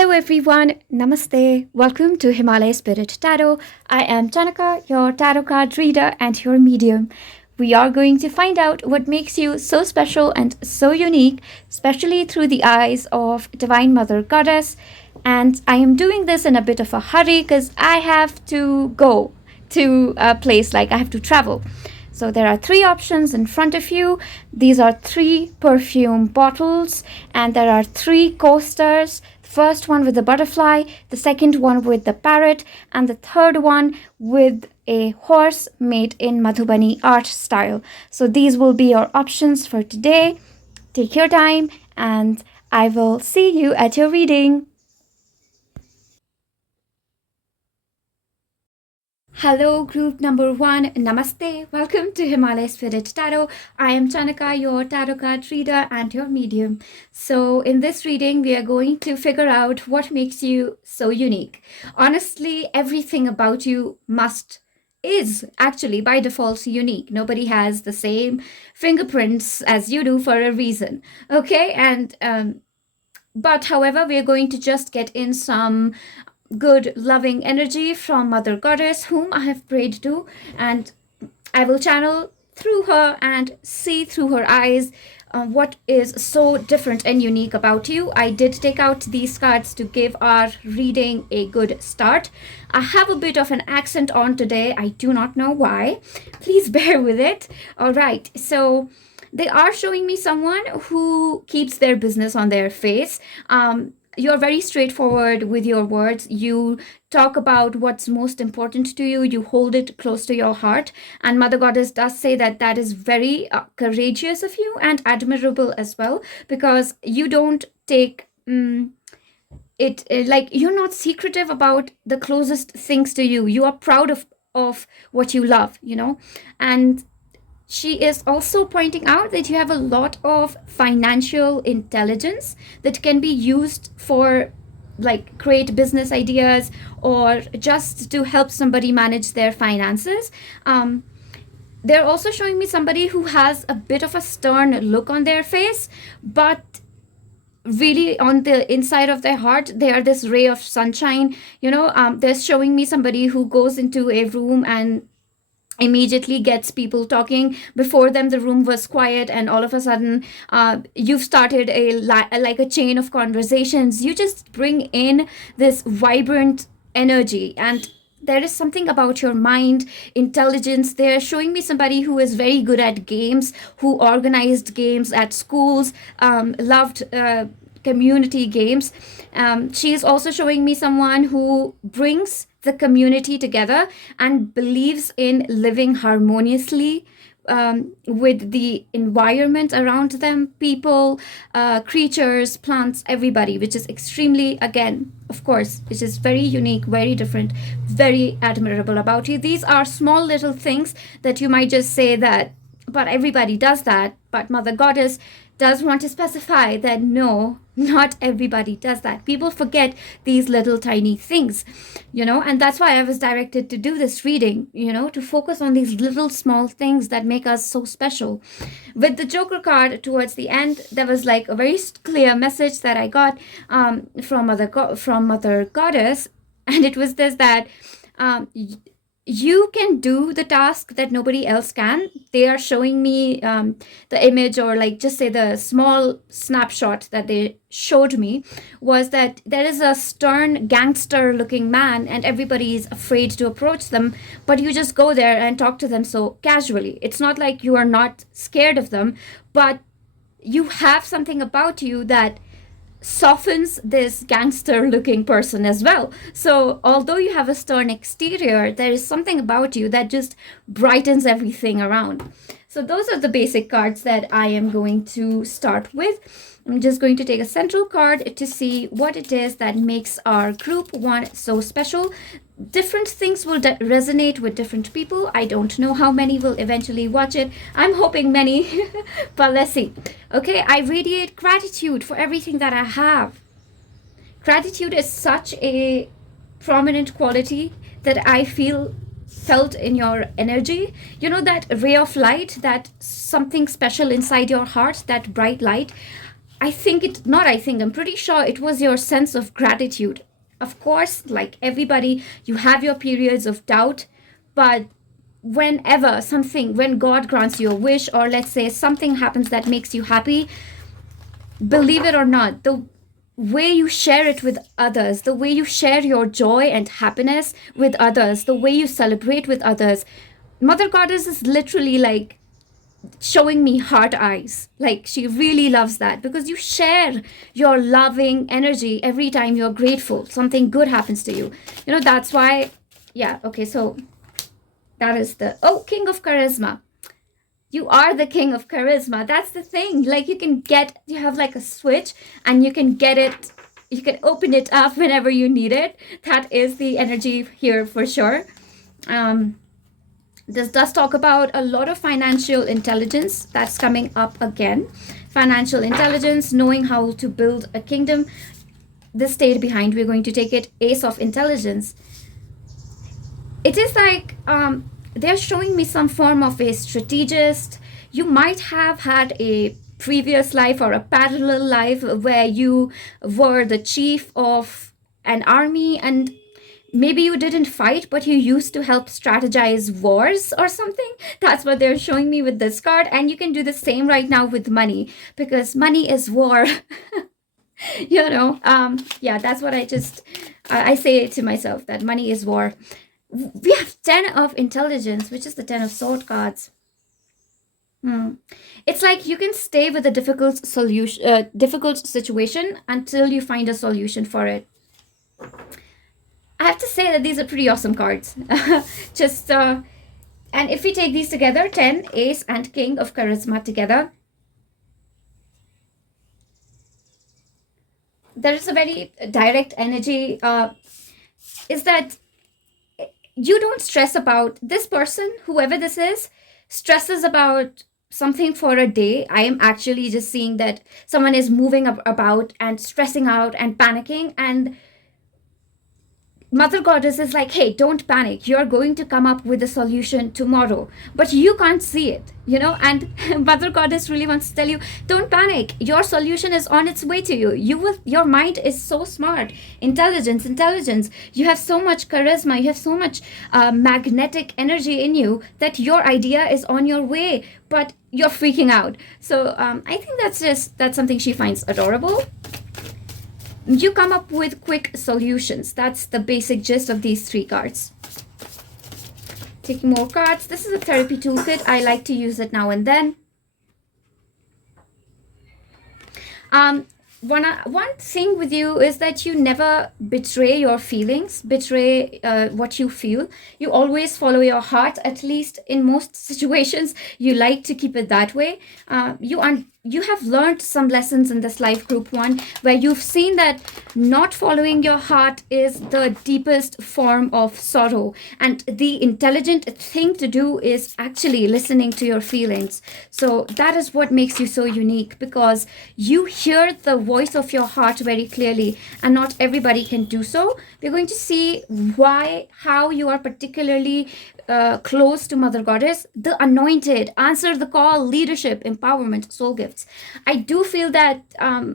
Hello everyone, Namaste. Welcome to Himalaya Spirit Tarot. I am Chaynika, your tarot card reader and your medium. We are going to find out what makes you so special and so unique, especially through the eyes of Divine Mother Goddess. And I am doing this in a bit of a hurry because I have to go to a place, like I have to travel. So there are three options in front of you. These are three perfume bottles and there are three coasters. First one with the butterfly, the second one with the parrot, and the third one with a horse made in Madhubani art style. So these will be your options for today. Take your time and I will see you at your reading. Hello, group number one. Namaste. Welcome to Himalaya Spirit Tarot. I am Chaynika, your tarot card reader and your medium. So in this reading, we are going to figure out what makes you so unique. Honestly, everything about you is actually by default unique. Nobody has the same fingerprints as you do for a reason. Okay, and but however, we are going to just get in some good loving energy from Mother Goddess, whom I have prayed to, and I will channel through her and see through her eyes what is so different and unique about you. I did take out these cards to give our reading a good start. I have a bit of an accent on today. I do not know why. Please bear with it. All right, so they are showing me someone who keeps their business on their face. You're very straightforward with your words. You talk about what's most important to you. You hold it close to your heart. And Mother Goddess does say that that is very courageous of you and admirable as well, because you don't take it like you're not secretive about the closest things to you. You are proud of what you love, and she is also pointing out that you have a lot of financial intelligence that can be used for create business ideas or just to help somebody manage their finances. They're also showing me somebody who has a bit of a stern look on their face, but really on the inside of their heart they are this ray of sunshine. They're showing me somebody who goes into a room and immediately gets people talking. Before them the room was quiet and all of a sudden you've started a chain of conversations. You just bring in this vibrant energy, and there is something about your mind intelligence. They're showing me somebody who is very good at games, who organized games at schools, loved community games. She is also showing me someone who brings the community together and believes in living harmoniously with the environment around them, people, creatures, plants, everybody, which is extremely, again, of course, which is very unique, very different, very admirable about you. These are small little things that you might just say that, but everybody does that. But Mother Goddess does want to specify that no, not everybody does that. People forget these little tiny things, and that's why I was directed to do this reading, to focus on these little small things that make us so special. With the Joker card towards the end, there was a very clear message that I got from Mother Goddess, and it was this, that you can do the task that nobody else can. They are showing me the image, or just say the small snapshot that they showed me was that there is a stern gangster looking man and everybody is afraid to approach them, but you just go there and talk to them so casually. It's not like you are not scared of them, but you have something about you that softens this gangster looking person as well. So although you have a stern exterior, there is something about you that just brightens everything around. So those are the basic cards that I am going to start with. I'm just going to take a central card to see what it is that makes our group one so special. Different things will resonate with different people. I don't know how many will eventually watch it. I'm hoping many, but let's see. Okay, I radiate gratitude for everything that I have. Gratitude is such a prominent quality that I felt in your energy. That ray of light, that something special inside your heart, that bright light. I'm pretty sure it was your sense of gratitude. Of course, like everybody, you have your periods of doubt, but when God grants you a wish, or let's say something happens that makes you happy, believe it or not, the way you share it with others, the way you share your joy and happiness with others, the way you celebrate with others, Mother Goddess is literally like showing me heart eyes. Like, she really loves that, because you share your loving energy every time you're grateful something good happens to you. That's why. Yeah, okay, so that is the King of Charisma. You are the king of charisma. That's the thing. Like, you have like a switch, and you can get it, you can open it up whenever you need it. That is the energy here for sure. This does talk about a lot of financial intelligence that's coming up again. Financial intelligence, knowing how to build a kingdom. This stayed behind. We're going to take it. Ace of Intelligence. It is like they're showing me some form of a strategist. You might have had a previous life or a parallel life where you were the chief of an army, and maybe you didn't fight, but you used to help strategize wars or something. That's what they're showing me with this card. And you can do the same right now with money, because money is war. Yeah, that's what I say to myself, that money is war. We have 10 of Intelligence, which is the 10 of Sword cards. It's like you can stay with a difficult situation until you find a solution for it. I have to say that these are pretty awesome cards. And if we take these together, 10, Ace and King of Charisma together, there is a very direct energy. Is that you don't stress about this person, whoever this is, stresses about something for a day. I am actually just seeing that someone is moving about and stressing out and panicking, and Mother Goddess is like, hey, don't panic. You're going to come up with a solution tomorrow. But you can't see it, and Mother Goddess really wants to tell you, don't panic. Your solution is on its way to you. Your mind is so smart. Intelligence. You have so much charisma. You have so much magnetic energy in you that your idea is on your way, but you're freaking out. So I think that's something she finds adorable. You come up with quick solutions. That's the basic gist of these 3 cards. Taking more cards. This is a therapy toolkit. I like to use it now and then. One thing with you is that you never betray your feelings, betray what you feel. You always follow your heart, at least in most situations. You like to keep it that way. You have learned some lessons in this life, group 1, where you've seen that not following your heart is the deepest form of sorrow. And the intelligent thing to do is actually listening to your feelings. So that is what makes you so unique, because you hear the voice of your heart very clearly, and not everybody can do so. We're going to see how you are particularly close to Mother Goddess. The anointed, answer the call, leadership, empowerment, soul gifts. I do feel that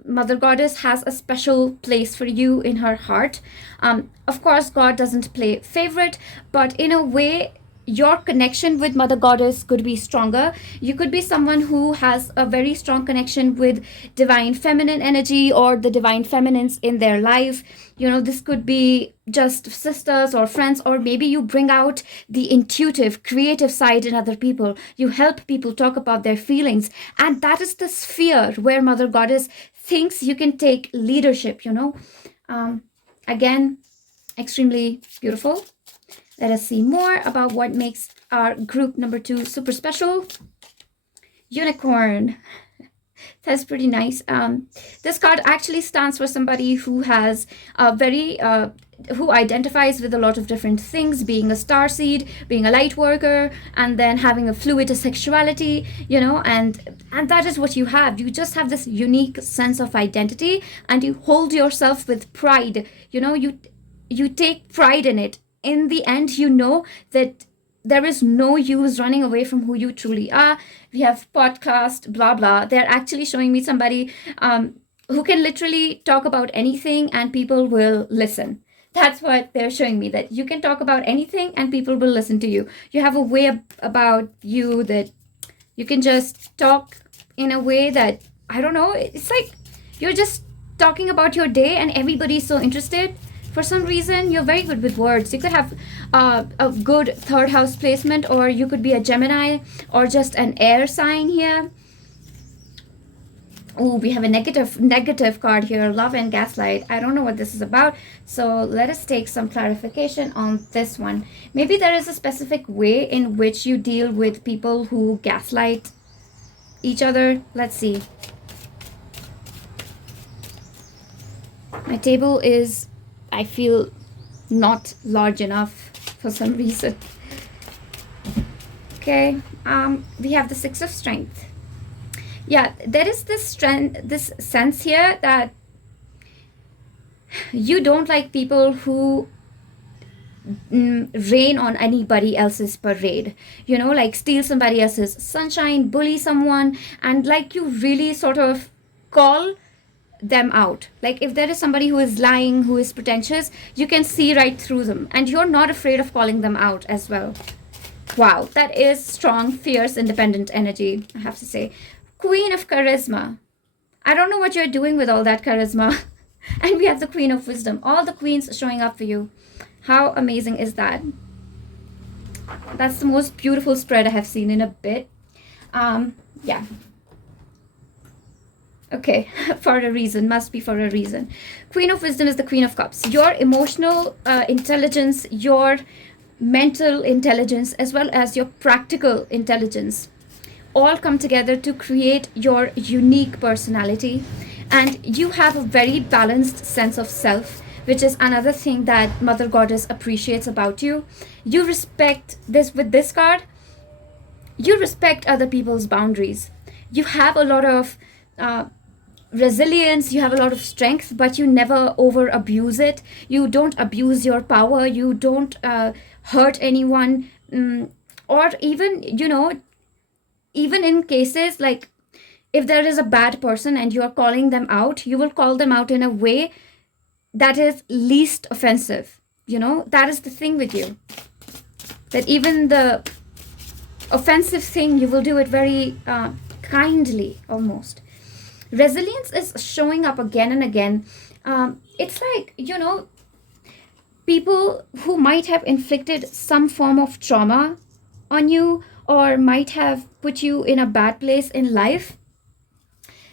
Mother Goddess has a special place for you in her heart. Of course, God doesn't play favorite, but in a way, your connection with Mother Goddess could be stronger. You could be someone who has a very strong connection with divine feminine energy or the divine feminines in their life. This could be just sisters or friends, or maybe you bring out the intuitive, creative side in other people. You help people talk about their feelings. And that is the sphere where Mother Goddess thinks you can take leadership, Again, extremely beautiful. Let us see more about what makes our group number 2 super special. Unicorn. That's pretty nice. This card actually stands for somebody who has a who identifies with a lot of different things, being a starseed, being a light worker, and then having a fluid sexuality, and that is what you have. You just have this unique sense of identity, and you hold yourself with pride. You take pride in it. In the end, that there is no use running away from who you truly are. We have podcast, blah, blah. They're actually showing me somebody who can literally talk about anything and people will listen. That's what they're showing me, that you can talk about anything and people will listen to you. You have a way about you that you can just talk in a way that, I don't know, it's like you're just talking about your day and everybody's so interested. For some reason, you're very good with words. You could have a good third house placement, or you could be a Gemini or just an air sign here. Oh, we have a negative card here, love and gaslight. I don't know what this is about. So let us take some clarification on this one. Maybe there is a specific way in which you deal with people who gaslight each other. Let's see. My table is, I feel, not large enough for some reason. Okay, we have the Six of Strength. Yeah, there is this strength, this sense here that you don't like people who rain on anybody else's parade, you know, like steal somebody else's sunshine, bully someone, and like you really sort of call them out. Like if there is somebody who is lying, who is pretentious, you can see right through them and you're not afraid of calling them out as well. Wow, that is strong, fierce, independent energy, I have to say. Queen of Charisma. I don't know what you're doing with all that charisma. And we have the Queen of Wisdom. All the queens showing up for you. How amazing is that? That's the most beautiful spread I have seen in a bit. Yeah. Okay, for a reason, must be for a reason. Queen of Wisdom is the Queen of Cups. Your emotional intelligence, your mental intelligence, as well as your practical intelligence all come together to create your unique personality. And you have a very balanced sense of self, which is another thing that Mother Goddess appreciates about you. You respect this with this card. You respect other people's boundaries. You have a lot of resilience, you have a lot of strength, but you never over abuse it. You don't abuse your power. You don't hurt anyone. Or even, you know, even in cases like if there is a bad person and you are calling them out, you will call them out in a way that is least offensive. You know, that is the thing with you. That even the offensive thing, you will do it very kindly almost. Resilience is showing up again and again. It's like, you know, people who might have inflicted some form of trauma on you or might have put you in a bad place in life.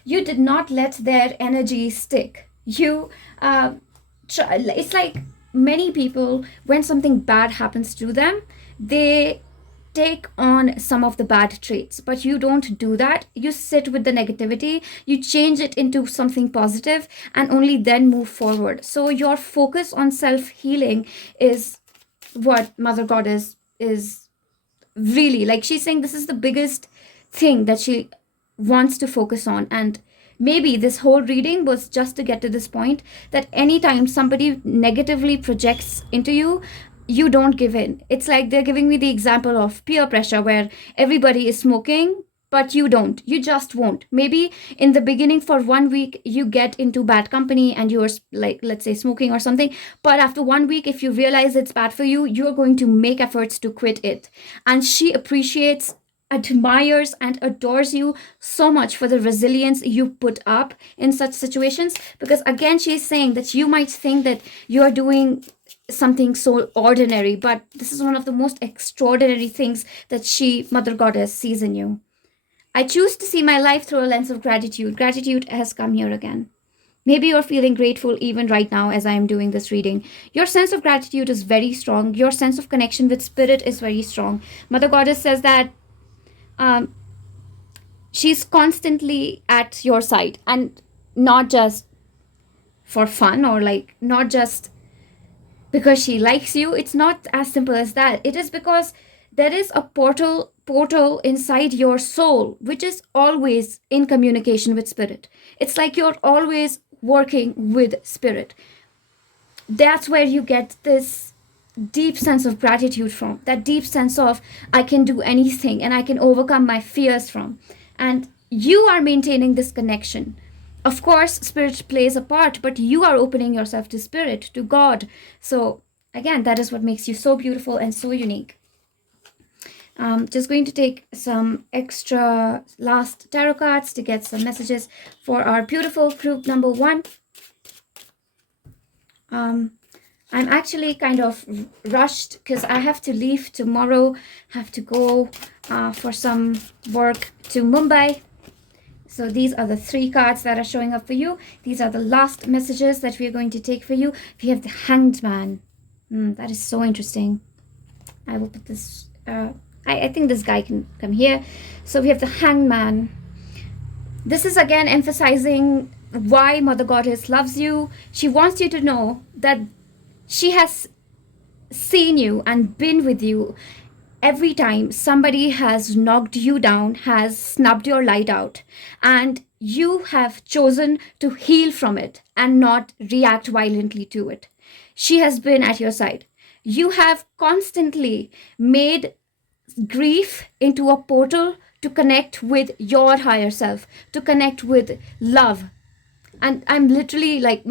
You did not let their energy stick. You, it's like many people, when something bad happens to them, they take on some of the bad traits, but you don't do that. You sit with the negativity, you change it into something positive, and only then move forward. So your focus on self-healing is what Mother Goddess is really, like, she's saying this is the biggest thing that she wants to focus on. And maybe this whole reading was just to get to this point, that anytime somebody negatively projects into you, you don't give in. It's like they're giving me the example of peer pressure, where everybody is smoking, but you don't. You just won't. Maybe in the beginning for 1 week, you get into bad company and you're like, let's say smoking or something. But after 1 week, if you realize it's bad for you, you're going to make efforts to quit it. And she appreciates, admires, and adores you so much for the resilience you put up in such situations. Because again, she's saying that you might think that you're doing something so ordinary, but this is one of the most extraordinary things that she, Mother Goddess, sees in you. I choose to see my life through a lens of gratitude. Gratitude has come here again. Maybe you're feeling grateful even right now as I am doing this reading. Your sense of gratitude is very strong. Your sense of connection with spirit is very strong. Mother Goddess says that she's constantly at your side, and not just for fun or like not just because she likes you. It's not as simple as that. It is because there is a portal inside your soul, which is always in communication with spirit. It's like you're always working with spirit. That's where you get this deep sense of gratitude from, that deep sense of I can do anything and I can overcome my fears from. And you are maintaining this connection. Of course, spirit plays a part, but you are opening yourself to spirit, to God. So again, that is what makes you so beautiful and so unique. Just going to take some extra last tarot cards to get some messages for our beautiful group number 1. I'm actually kind of rushed because I have to leave tomorrow, have to go for some work to Mumbai. So these are the 3 cards that are showing up for you. These are the last messages that we are going to take for you. We have the Hanged Man. That is so interesting. I will put this, I think this guy can come here. So we have the Hanged Man. This is again emphasizing why Mother Goddess loves you. She wants you to know that she has seen you and been with you every time somebody has knocked you down, has snubbed your light out, and you have chosen to heal from it and not react violently to it. She has been at your side. You have constantly made grief into a portal to connect with your higher self, to connect with love. And I'm literally like,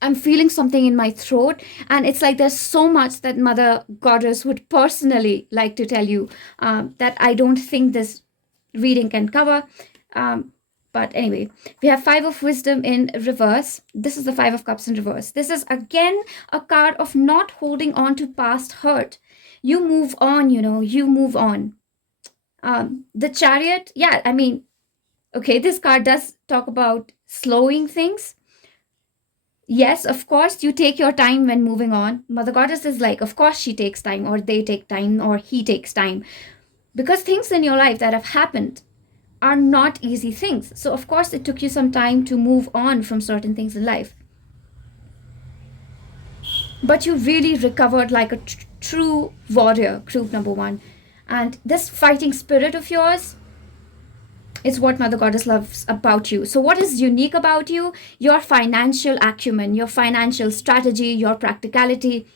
I'm feeling something in my throat, and it's like there's so much that Mother Goddess would personally like to tell you that I don't think this reading can cover. But anyway, we have 5 of Wisdom in reverse. This is the 5 of Cups in reverse. This is again a card of not holding on to past hurt. You move on, you move on. The Chariot, yeah, I mean, okay, this card does talk about slowing things. Yes, of course, you take your time when moving on. Mother Goddess is like, of course she takes time, or they take time, or he takes time. Because things in your life that have happened are not easy things. So, of course, it took you some time to move on from certain things in life. But you really recovered like a true warrior, group number 1. And this fighting spirit of yours, it's what Mother Goddess loves about you. So what is unique about you? Your financial acumen, your financial strategy, your practicality,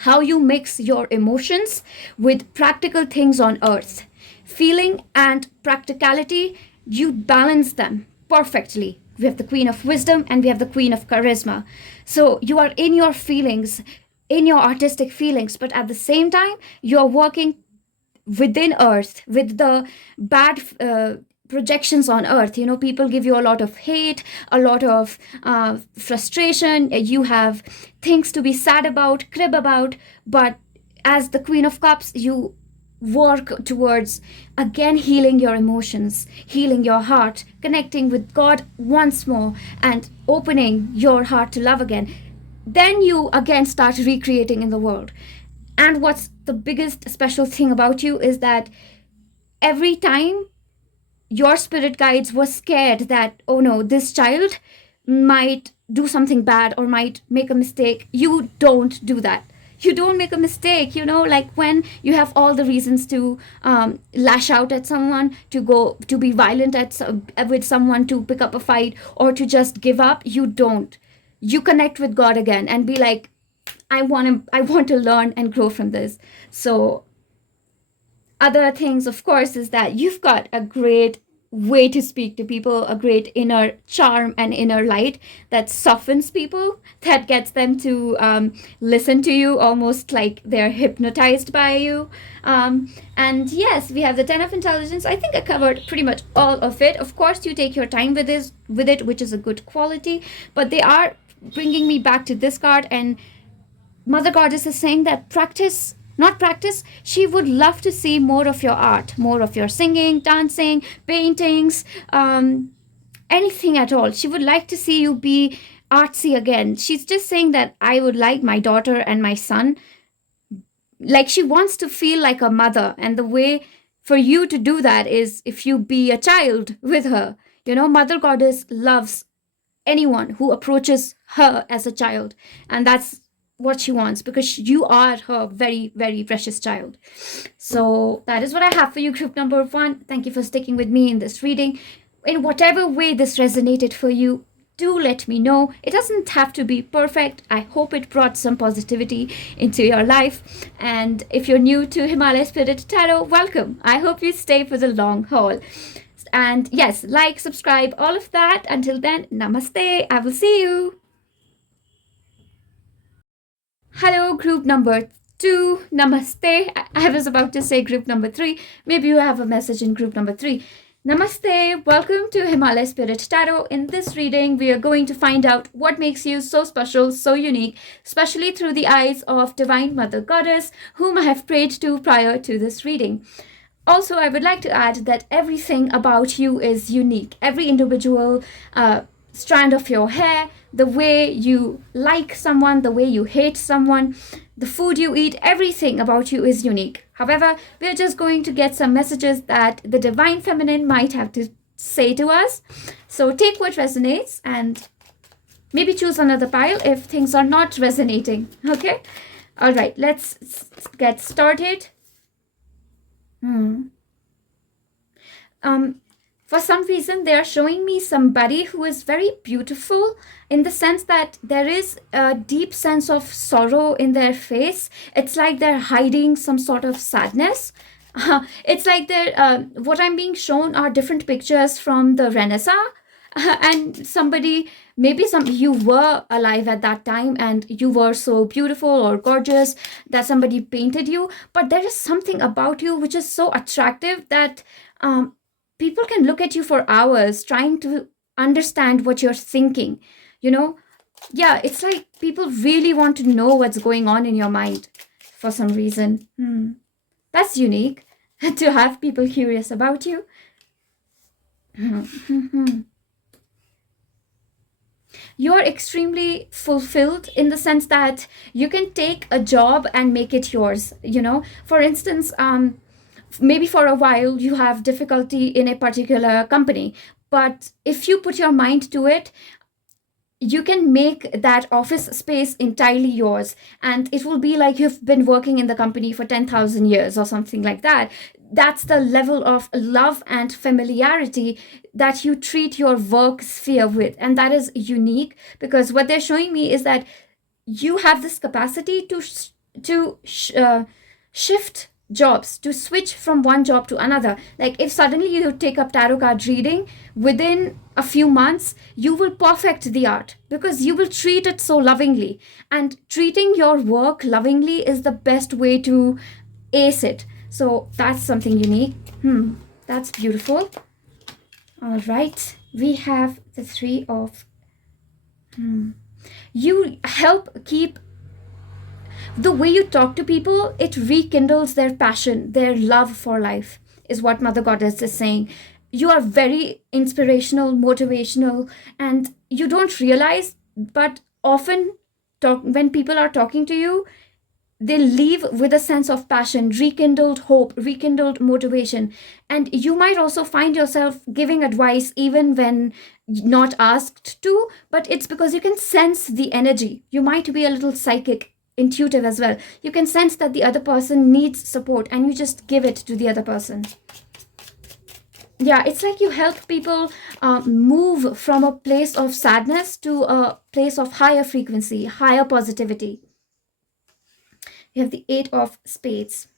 how you mix your emotions with practical things on earth. Feeling and practicality, you balance them perfectly. We have the Queen of Wisdom and we have the Queen of Charisma. So you are in your feelings, in your artistic feelings, but at the same time, you're working within earth with the bad projections on earth. People give you a lot of hate, a lot of frustration. You have things to be sad about, crib about, but as the Queen of Cups, you work towards again healing your emotions, healing your heart, connecting with God once more, and opening your heart to love again. Then you again start recreating in the world. And what's the biggest special thing about you is that every time your spirit guides were scared that, oh no, this child might do something bad or might make a mistake, you don't do that. You don't make a mistake, like when you have all the reasons to lash out at someone, to be violent with someone, to pick up a fight, or to just give up. You don't. You connect with God again and be like, I want to learn and grow from this. So other things, of course, is that you've got a great way to speak to people, a great inner charm and inner light that softens people, that gets them to listen to you almost like they're hypnotized by you. And yes, we have the 10 of Intelligence. I think I covered pretty much all of it. Of course, you take your time with it, which is a good quality, but they are bringing me back to this card, and Mother Goddess is saying that she would love to see more of your art, more of your singing, dancing, paintings, anything at all. She would like to see you be artsy again. She's just saying that I would like my daughter and my son, like she wants to feel like a mother. And the way for you to do that is if you be a child with her. Mother Goddess loves anyone who approaches her as a child. And that's what she wants, because you are her very, very precious child. So that is what I have for you, group number 1. Thank you for sticking with me in this reading. In whatever way this resonated for you, do let me know. It doesn't have to be perfect. I hope it brought some positivity into your life. And if you're new to Himalaya Spirit Tarot, welcome. I hope you stay for the long haul. And yes, like, subscribe, all of that. Until then, namaste. I will see you. Hello, group number 2. Namaste. I was about to say group number 3. Maybe you have a message in group number 3. Namaste. Welcome to Himalaya Spirit Tarot. In this reading, we are going to find out what makes you so special, so unique, especially through the eyes of Divine Mother Goddess, whom I have prayed to prior to this reading. Also, I would like to add that everything about you is unique. Every individual strand of your hair, the way you like someone, the way you hate someone, the food you eat, everything about you is unique. However, we're just going to get some messages that the Divine Feminine might have to say to us. So take what resonates and maybe choose another pile if things are not resonating. Okay? All right, let's get started. For some reason, they are showing me somebody who is very beautiful in the sense that there is a deep sense of sorrow in their face. It's like they're hiding some sort of sadness. It's like they're, what I'm being shown are different pictures from the Renaissance. And somebody, maybe you were alive at that time and you were so beautiful or gorgeous that somebody painted you. But there is something about you which is so attractive that people can look at you for hours trying to understand what you're thinking. Yeah, it's like people really want to know what's going on in your mind for some reason. That's unique to have people curious about you. You're extremely fulfilled in the sense that you can take a job and make it yours. For instance, maybe for a while you have difficulty in a particular company, but if you put your mind to it, you can make that office space entirely yours, and it will be like you've been working in the company for 10,000 years or something like that. That's the level of love and familiarity that you treat your work sphere with, and that is unique because what they're showing me is that you have this capacity to shift jobs, to switch from one job to another. Like if suddenly you take up tarot card reading, within a few months you will perfect the art because you will treat it so lovingly, and treating your work lovingly is the best way to ace it. So that's something unique. That's beautiful. All right, we have the 3 of you help keep the way you talk to people, it rekindles their passion, their love for life, is what Mother Goddess is saying. You are very inspirational, motivational, and you don't realize, but often when people are talking to you, they leave with a sense of passion, rekindled hope, rekindled motivation. And you might also find yourself giving advice even when not asked to, but it's because you can sense the energy. You might be a little psychic, intuitive as well. You can sense that the other person needs support and you just give it to the other person. Yeah, it's like you help people move from a place of sadness to a place of higher frequency, higher positivity. You have the 8 of Spades.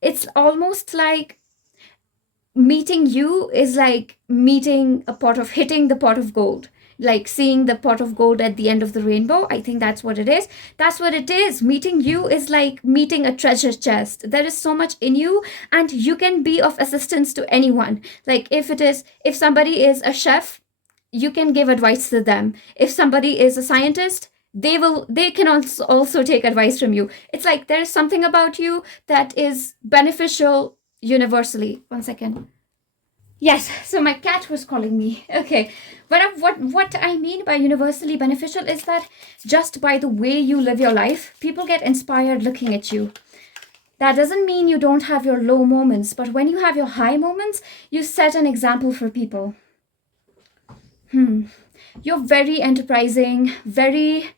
It's almost like meeting you is like hitting the pot of gold. Like seeing the pot of gold at the end of the rainbow. I think that's what it is. That's what it is. Meeting you is like meeting a treasure chest. There is so much in you and you can be of assistance to anyone. Like if somebody is a chef, you can give advice to them. If somebody is a scientist, they can also take advice from you. It's like there's something about you that is beneficial universally. One second. Yes, so my cat was calling me. Okay, but what I mean by universally beneficial is that just by the way you live your life, people get inspired looking at you. That doesn't mean you don't have your low moments, but when you have your high moments, you set an example for people. You're very enterprising, very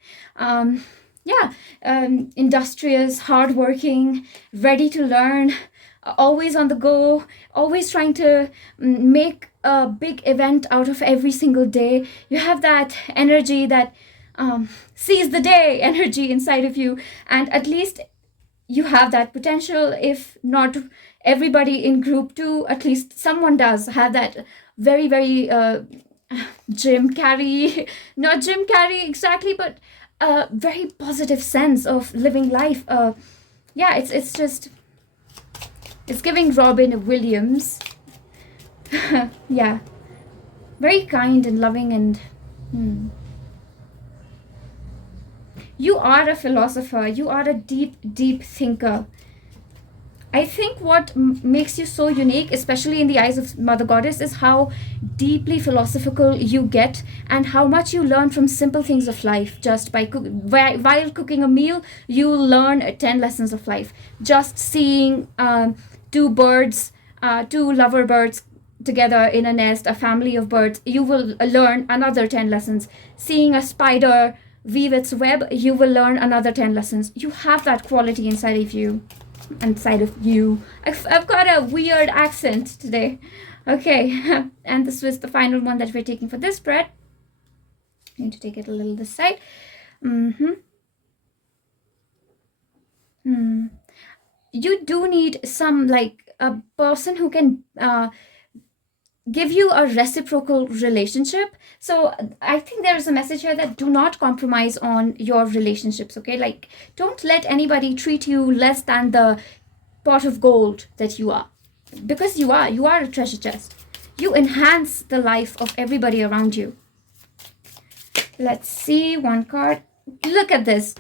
industrious, hardworking, ready to learn, always on the go, always trying to make a big event out of every single day. You have that energy, that seize the day energy inside of you, and at least you have that potential. If not everybody in group 2, at least someone does have that very, very Jim Carrey, not Jim Carrey exactly, but a very positive sense of living life. Yeah, it's just, it's giving Robin Williams. Yeah, very kind and loving, and you are a philosopher. You are a deep, deep thinker. I think what makes you so unique, especially in the eyes of Mother Goddess, is how deeply philosophical you get, and how much you learn from simple things of life. Just by while cooking a meal, you learn 10 lessons of life. Just seeing two birds, two lover birds together in a nest, a family of birds, you will learn another 10 lessons. Seeing a spider weave its web, you will learn another 10 lessons. You have that quality inside of you. I've got a weird accent today. Okay, and this was the final one that we're taking for this spread. I need to take it a little this side. You do need some, like, a person who can give you a reciprocal relationship. So I think there is a message here that do not compromise on your relationships. Okay, like, don't let anybody treat you less than the pot of gold that you are, because you are a treasure chest. You enhance the life of everybody around you. Let's see one card. Look at this.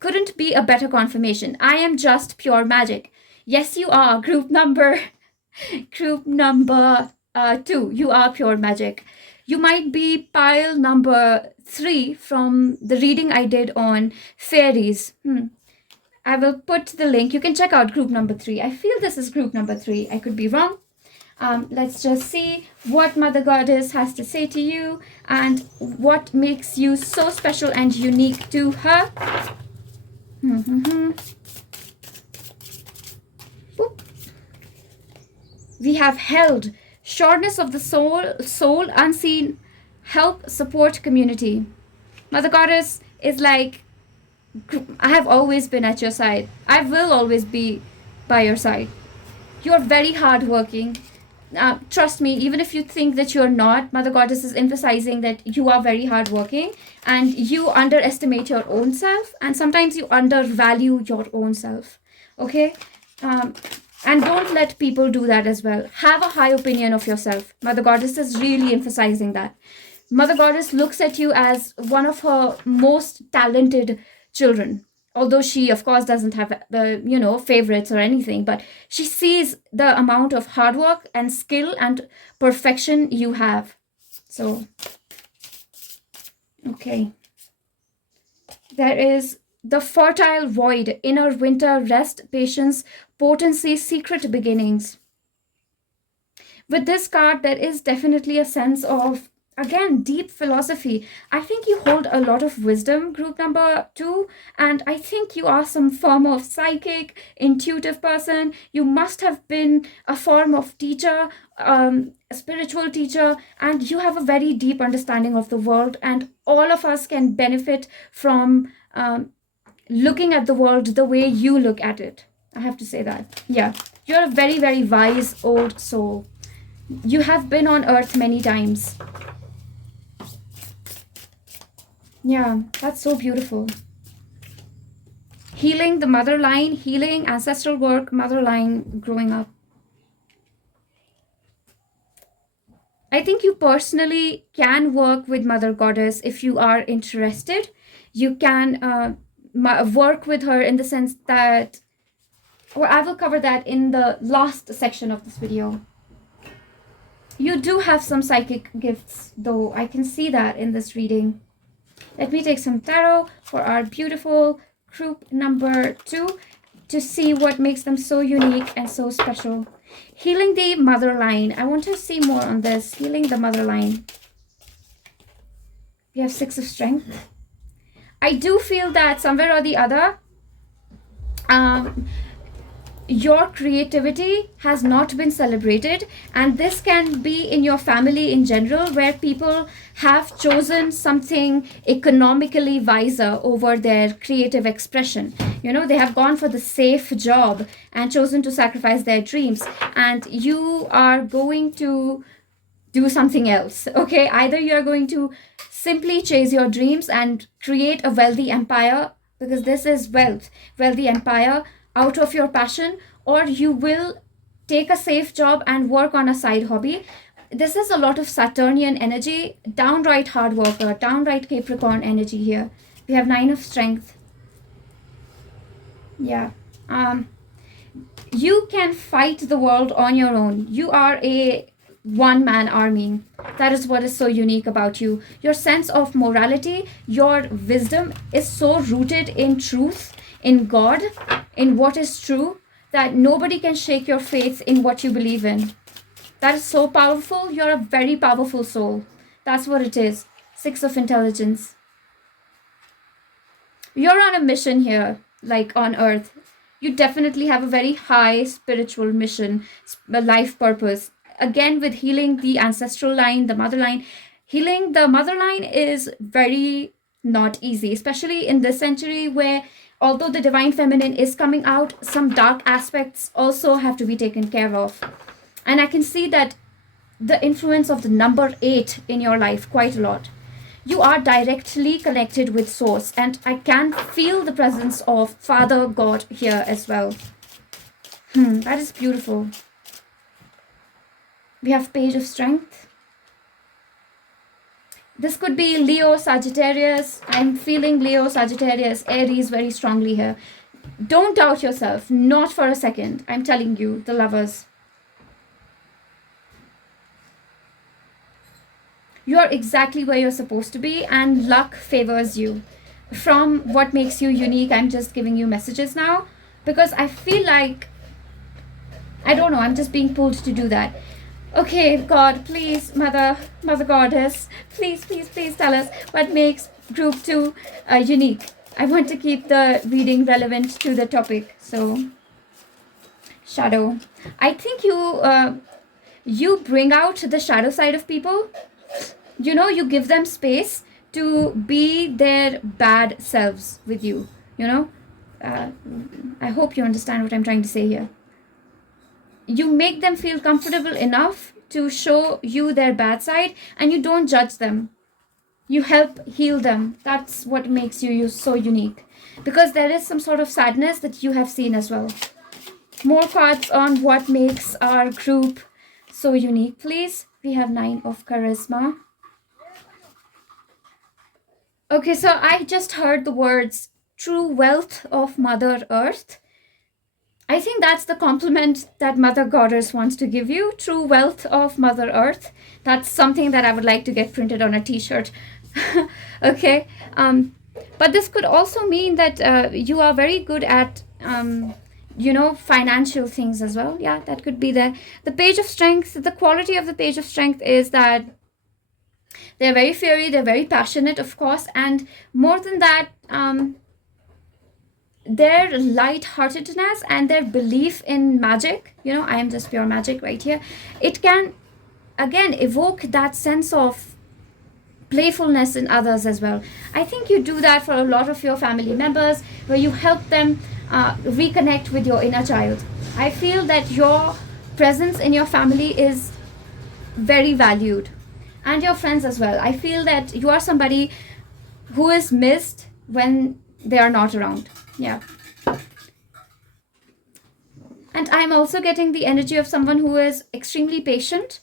Couldn't be a better confirmation. I am just pure magic. Yes, you are. Group number 2, you are pure magic. You might be pile number 3 from the reading I did on fairies. I will put the link. You can check out group number 3. I feel this is group number 3. I could be wrong. Let's just see what Mother Goddess has to say to you, and what makes you so special and unique to her. We have held sureness of the soul, unseen, help, support, community. Mother Goddess is like, I have always been at your side. I will always be by your side. You're very hardworking. Trust me, even if you think that you're not, Mother Goddess is emphasizing that you are very hardworking, and you underestimate your own self, and sometimes you undervalue your own self. Okay? And don't let people do that as well. Have a high opinion of yourself. Mother Goddess is really emphasizing that. Mother Goddess looks at you as one of her most talented children. Although she, of course, doesn't have, favorites or anything, but she sees the amount of hard work and skill and perfection you have. So, okay. There is the fertile void, inner winter, rest, patience, potency, secret beginnings. With this card, there is definitely a sense of, again, deep philosophy. I think you hold a lot of wisdom, group number 2, and I think you are some form of psychic, intuitive person. You must have been a form of teacher, a spiritual teacher, and you have a very deep understanding of the world, and all of us can benefit from looking at the world the way you look at it. I have to say that. Yeah, you're a very, very wise old soul. You have been on earth many times. Yeah, that's so beautiful. Healing the mother line, healing ancestral work, mother line growing up. I think you personally can work with Mother Goddess if you are interested. You can work with her in the sense that, or I will cover that in the last section of this video. You do have some psychic gifts, though. I can see that in this reading. Let me take some tarot for our beautiful group number 2 to see what makes them so unique and so special. Healing the mother line. I want to see more on this. Healing the mother line. We have 6 of strength. I do feel that somewhere or the other, your creativity has not been celebrated, and this can be in your family in general, where people have chosen something economically wiser over their creative expression. They have gone for the safe job and chosen to sacrifice their dreams, and you are going to do something else. Okay, either you are going to simply chase your dreams and create a wealthy empire, because this is wealthy empire out of your passion, or you will take a safe job and work on a side hobby. This is a lot of Saturnian energy, downright hard worker, downright Capricorn energy here. We have 9 of strength. Yeah. You can fight the world on your own. You are a one-man army. That is what is so unique about you. Your sense of morality, your wisdom is so rooted in truth, in God, in what is true, that nobody can shake your faith in what you believe in. That is so powerful. You're a very powerful soul. That's what it is. 6 of intelligence. You're on a mission here, like on earth. You definitely have a very high spiritual mission, life purpose. Again, with healing the ancestral line, the mother line. Healing the mother line is very not easy, especially in this century, where although the divine feminine is coming out, some dark aspects also have to be taken care of. And I can see that the influence of the number 8 in your life quite a lot. You are directly connected with source, and I can feel the presence of Father God here as well. That is beautiful. We have Page of Strength. This could be Leo, Sagittarius. I'm feeling Leo, Sagittarius, Aries very strongly here. Don't doubt yourself, not for a second. I'm telling you, the Lovers. You're exactly where you're supposed to be, and luck favors you. From what makes you unique, I'm just giving you messages now, because I feel like, I don't know, I'm just being pulled to do that. Okay, God, please, Mother Goddess, please tell us what makes group 2 unique. I want to keep the reading relevant to the topic. So, shadow. I think you bring out the shadow side of people. You give them space to be their bad selves with you. I hope you understand what I'm trying to say here. You make them feel comfortable enough to show you their bad side, and you don't judge them. You help heal them. That's what makes you so unique, because there is some sort of sadness that you have seen as well. More cards on what makes our group so unique, please. We have 9 of charisma. Okay, so I just heard the words true wealth of Mother Earth. I think that's the compliment that Mother Goddess wants to give you. True wealth of Mother Earth. That's something that I would like to get printed on a t-shirt. Okay. But this could also mean that you are very good at, financial things as well. Yeah, that could be there. The Page of Strength, the quality of the Page of Strength is that they're very fiery, they're very passionate, of course. And more than that, their light-heartedness and their belief in magic, I am just pure magic right here, it can again evoke that sense of playfulness in others as well. I think you do that for a lot of your family members, where you help them reconnect with your inner child. I feel that your presence in your family is very valued, and your friends as well. I feel that you are somebody who is missed when they are not around. Yeah. And I'm also getting the energy of someone who is extremely patient.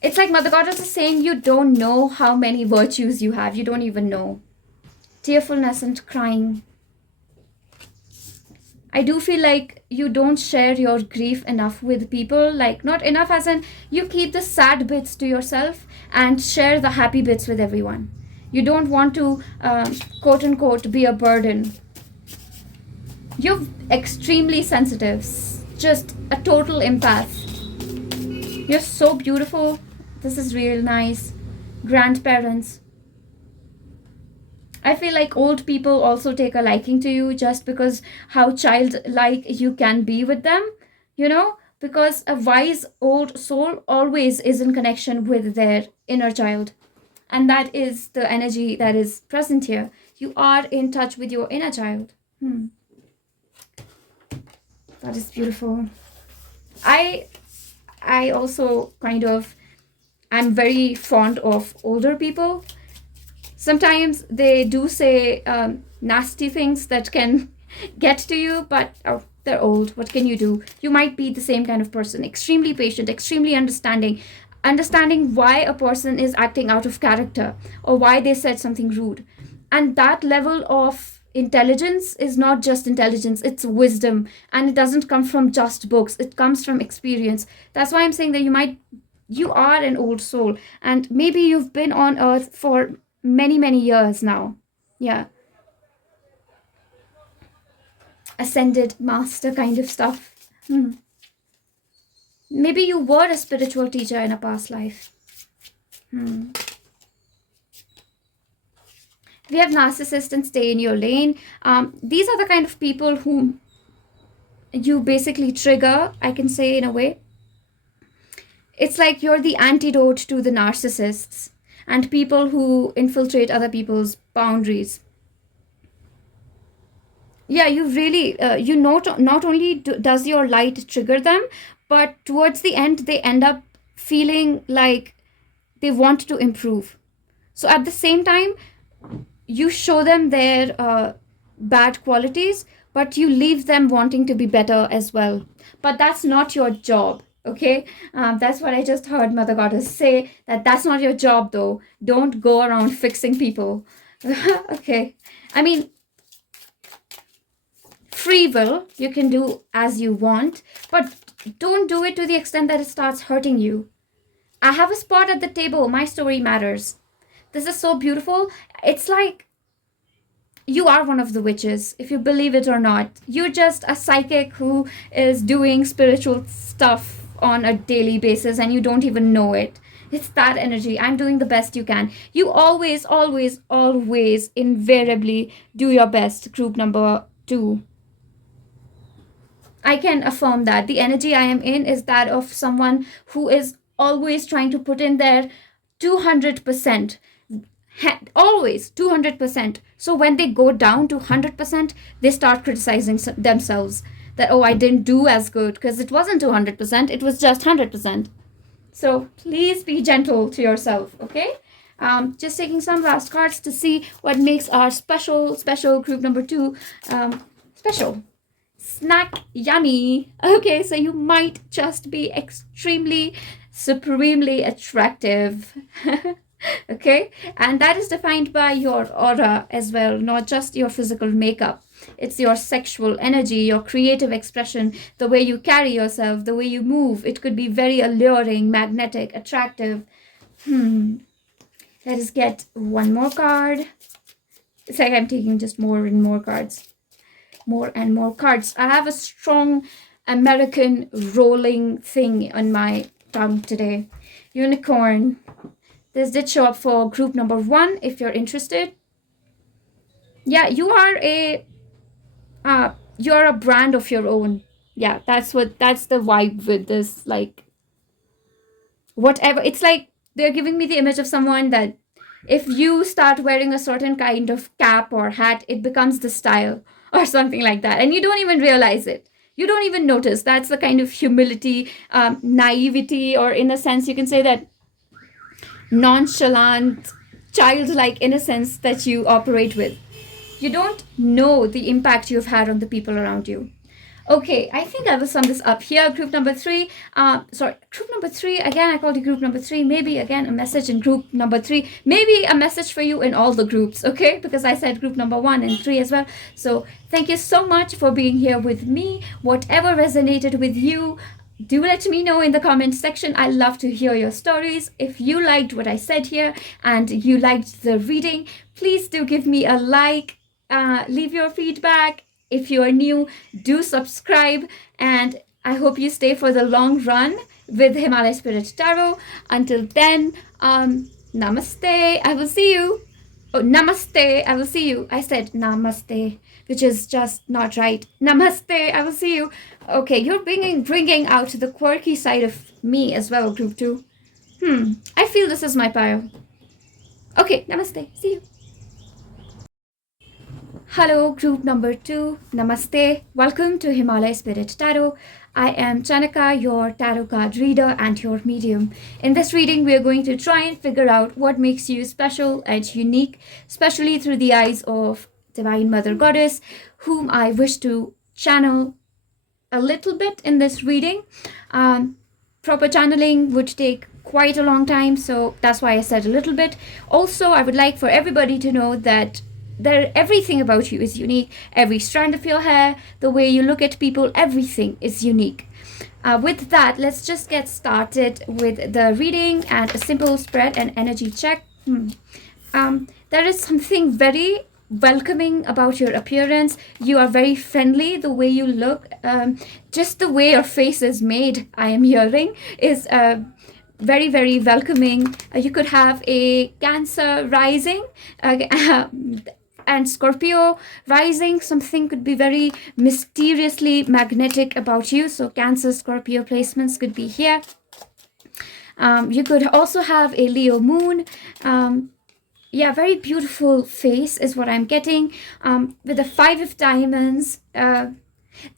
It's like Mother Goddess is saying you don't know how many virtues you have. You don't even know. Tearfulness and crying. I do feel like you don't share your grief enough with people. Like, not enough as in you keep the sad bits to yourself and share the happy bits with everyone. You don't want to, quote unquote, be a burden. You're extremely sensitive. Just a total empath. You're so beautiful. This is real nice. Grandparents. I feel like old people also take a liking to you just because how childlike you can be with them, because a wise old soul always is in connection with their inner child. And that is the energy that is present here. You are in touch with your inner child. That is beautiful. I also I'm very fond of older people. Sometimes they do say nasty things that can get to you, but they're old. What can you do? You might be the same kind of person, extremely patient, extremely understanding why a person is acting out of character or why they said something rude. And that level of intelligence is not just intelligence, it's wisdom. And it doesn't come from just books, it comes from experience. That's why I'm saying that you are an old soul, and maybe you've been on earth for many years now. Yeah. Ascended master kind of stuff. Maybe you were a spiritual teacher in a past life. We have narcissists and stay in your lane. These are the kind of people whom you basically trigger, I can say, in a way. It's like you're the antidote to the narcissists and people who infiltrate other people's boundaries. Yeah, you really, not only does your light trigger them, but towards the end, they end up feeling like they want to improve. So at the same time, you show them their bad qualities, but you leave them wanting to be better as well. But that's not your job, okay? That's what I just heard Mother Goddess say, that's not your job though. Don't go around fixing people. Okay. I mean, free will, you can do as you want, but don't do it to the extent that it starts hurting you. I have a spot at the table. My story matters. This is so beautiful. It's like you are one of the witches, if you believe it or not. You're just a psychic who is doing spiritual stuff on a daily basis and you don't even know it. It's that energy. I'm doing the best you can. You always, invariably do your best, group number 2. I can affirm that. The energy I am in is that of someone who is always trying to put in their 200%. Always 200%. So when they go down to 100%, they start criticizing themselves. That, I didn't do as good because it wasn't 200%, it was just 100%. So please be gentle to yourself, okay? Just taking some last cards to see what makes our special group number 2 special. Snack yummy. Okay, so you might just be extremely, supremely attractive. Okay, and that is defined by your aura as well, not just your physical makeup. It's your sexual energy, your creative expression, the way you carry yourself, the way you move. It could be very alluring, magnetic, attractive. Let us get one more card. It's like I'm taking just more and more cards. More and more cards. I have a strong American rolling thing on my tongue today. Unicorn. This did show up for group number 1 if you're interested. Yeah, you are you're a brand of your own. Yeah, that's the vibe with this. Like, whatever. It's like they're giving me the image of someone that if you start wearing a certain kind of cap or hat, it becomes the style or something like that. And you don't even realize it. You don't even notice. That's the kind of humility, naivety, or in a sense, you can say that nonchalant, childlike innocence that you operate with. You don't know the impact you've had on the people around you. Okay, I think I will sum this up here. Group number 3. Group number 3. Again, I called it group number 3. Maybe again a message in group number 3. Maybe a message for you in all the groups, okay? Because I said group number 1 and 3 as well. So thank you so much for being here with me. Whatever resonated with you, do let me know in the comment section. I love to hear your stories. If you liked what I said here and you liked the reading, please do give me a like. Leave your feedback. If you are new, do subscribe, and I hope you stay for the long run with Himalaya Spirit Tarot. Until then, namaste. I will see you. Oh, namaste, I will see you. I said namaste, which is just not right. Namaste, I will see you. Okay, you're bringing out the quirky side of me as well, group 2. I feel this is my bio. Okay, namaste, see you. Hello, group number 2. Namaste. Welcome to Himalaya Spirit Tarot. I am Chaynika, your tarot card reader and your medium. In this reading, we are going to try and figure out what makes you special and unique, especially through the eyes of Divine Mother Goddess, whom I wish to channel a little bit in this reading. Proper channeling would take quite a long time, so that's why I said a little bit. Also, I would like for everybody to know that everything about you is unique. Every strand of your hair, the way you look at people, everything is unique. With that, let's just get started with the reading and a simple spread and energy check. There is something very welcoming about your appearance. You are very friendly. The way you look, just the way your face is made, I am hearing, is very, very welcoming. You could have a Cancer rising and Scorpio rising. Something could be very mysteriously magnetic about you. So Cancer, Scorpio placements could be here. You could also have a Leo moon. Yeah, very beautiful face is what I'm getting. With the 5 of diamonds, there